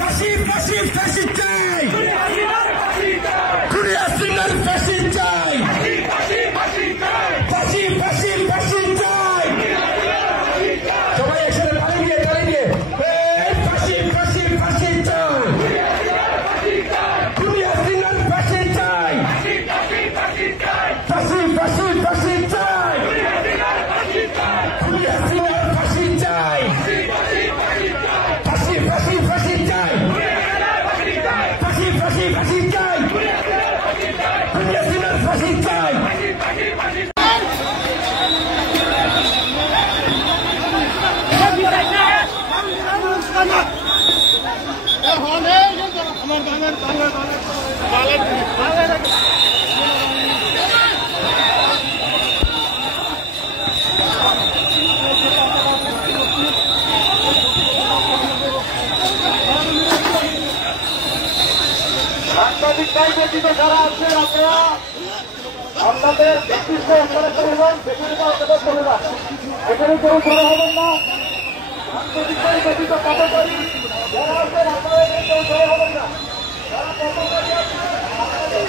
ফাঁসি ফাঁসি ফাঁসি চাই, খুনি হাসিনার ফাঁসি চাই, ফাঁসি ফাঁসি ফাঁসি চাই। সবাই একসাথে তালি দিয়ে ফাঁসি ফাঁসি ফাঁসি চাই, খুনি হাসিনার ফাঁসি চাই, ফাঁসি ফাঁসি ফাঁসি চাই, খুনি হাসিনার ফাঁসি চাই, ফাঁসি ফাঁসি ফাঁসি চাই, ফাঁসি ফাঁসি ফাঁসি চাই, খুনি হাসিনার ফাঁসি চাই। সাংবাদিক দায় ব্যতীত যারা আছেন আপনারা আপনাদের নির্দিষ্ট স্থানে চলে যান, সেখানে চলে যান, এখানে কেউ জড়ো হবেন না। সাংবাদিক দায় ব্যতীত কর্মচারী যারা আছেন আপনারা কেউ জড়ো হবেন না। যারা কর্মচারী আছেন আপনাদের